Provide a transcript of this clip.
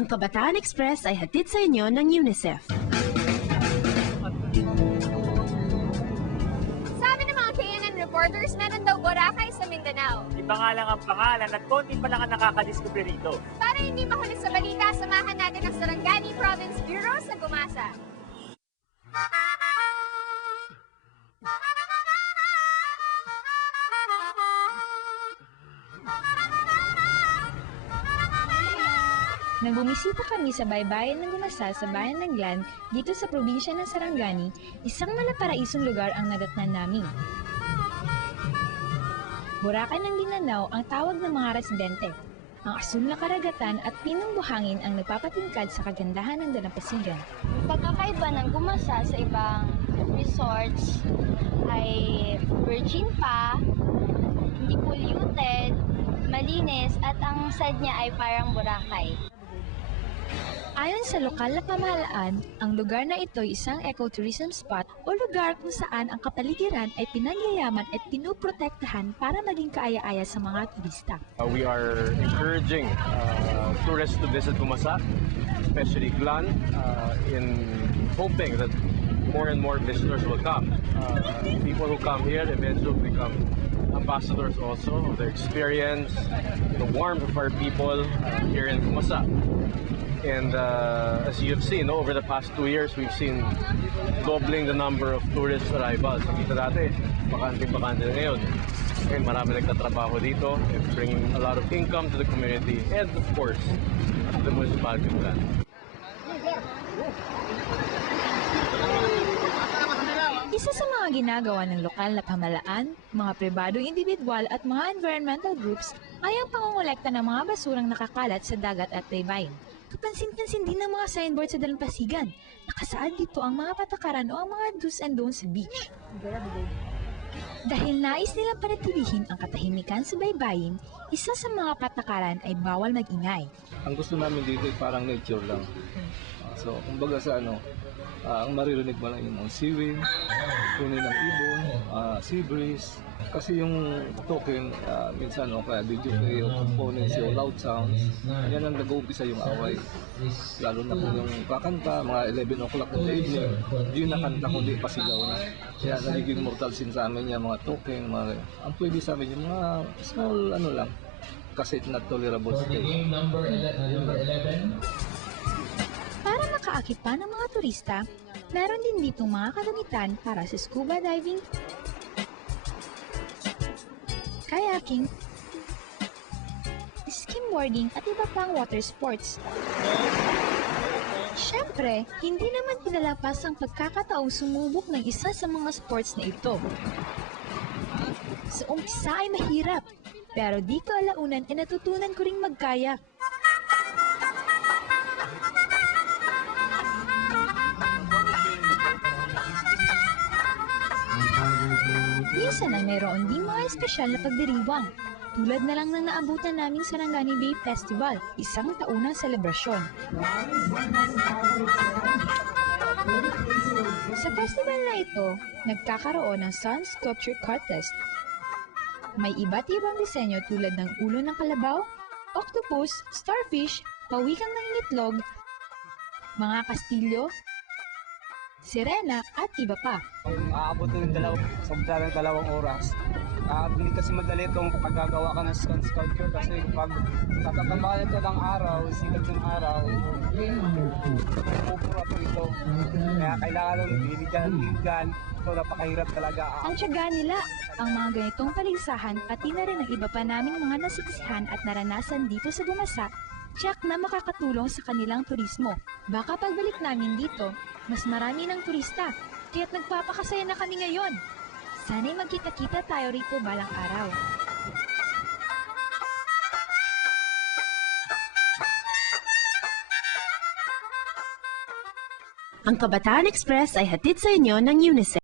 Ang Kabataan Express ay hatid sa inyo ng UNICEF. Sabi ng mga KNN reporters, meron daw Boracay sa Mindanao. Iba nga lang ang pangalan at konti pa lang ang nakakadiskubre rito. Para hindi makulit sa balita, samahan natin ang Sarangani Province Bureau sa Gumasa. Nang bumisita kami sa baybayin ng Gumasa sa bayan ng Glan, dito sa probinsya ng Sarangani, isang malaparaisong lugar ang nadatnan namin. Boracay ng Mindanao ang tawag ng mga residente. Ang asul na karagatan at pinong buhangin ang nagpapatingkad sa kagandahan ng dalampasigan. Pagkakaiba ng Gumasa sa ibang resorts ay virgin pa, hindi polluted, malinis at ang side niya ay parang Boracay. Ayon sa lokal na pamahalaan, ang lugar na ito ay isang ecotourism spot o lugar kung saan ang kapaligiran ay pinagyayaman at pinuprotektahan para maging kaaya-aya sa mga turista. We are encouraging tourists to visit Gumasa, especially Glan, in hoping that more and more visitors will come. People who come here eventually become ambassadors also of their experience, the warmth of our people here in Gumasa. And as you have seen, over the past 2 years, we've seen doubling the number of tourist arrivals. Nakita dati, bakante-bakante na ngayon. Ngayon, marami nagtatrabaho dito. It's bringing a lot of income to the community and, of course, the municipality of Glan. Isa sa mga ginagawa ng lokal na pamahalaan, mga pribadong individual at mga environmental groups ay ang pangongolekta ng mga basurang nakakalat sa dagat at baybayin. Kapansin-pansin din ng mga signboard sa dalampasigan. Nakasaad dito ang mga patakaran o ang mga do's and don'ts sa beach. Dahil nais nilang panatilihin ang katahimikan sa baybayin, isa sa mga patakaran ay bawal mag-ingay. Ang gusto namin dito ay parang nature lang. So, kumbaga sa ang maririnig mo lang yung mga seawind, tuloy ng ibon, sea breeze. Kasi yung talking, minsan kaya video yung components, yung loud sounds, yan ang nag-uumpisa yung away. Lalo na kung yung kakanta, mga 11 o'clock in the evening, yung nakanta kundi pasigaw na. Kaya nagiging mortal sin sa amin yung mga talking, ang pwede sa amin yung mga small lang, kasi not tolerable stage. Para makaakit pa ng mga turista, meron din ditong mga kagamitan para sa scuba diving, kayaking, skimboarding at iba pang water sports. Siyempre, hindi naman pinalapas ang pagkakataong sumubok ng isa sa mga sports na ito. Sa umpisa ay mahirap, pero di ko alaunan ay natutunan ko ring magkayak. Minsan ay mayroon din mga espesyal na pagdiriwang, tulad na lang ng naabutan naming Sarangani Bay Festival, isang taunang selebrasyon. Sa festival na ito, nagkakaroon ng sun sculpture contest. May iba't ibang disenyo tulad ng ulo ng kalabaw, octopus, starfish, pawikang nangingitlog, mga kastilyo, sirena at iba pa. Aabot ng dalawang oras. Hindi kasi madali itong pagkagawa ka ng sun sculpture kasi pag natatambakan ka ng araw, sikat ng araw, pupura po ito. Kaya kailangan ng diligan, so napakahirap talaga. Ang tiyaga nila, ang mga ganitong paligsahan, pati na rin ang iba pa naming mga nasiksihan at naranasan dito sa Gumasa, tiyak na makakatulong sa kanilang turismo. Baka pagbalik namin dito, mas marami ng turista, kaya't nagpapakasaya na kami ngayon. Sana'y magkita-kita tayo rito balang araw. Ang Kabataan Express ay hatid sa inyo ng UNICEF.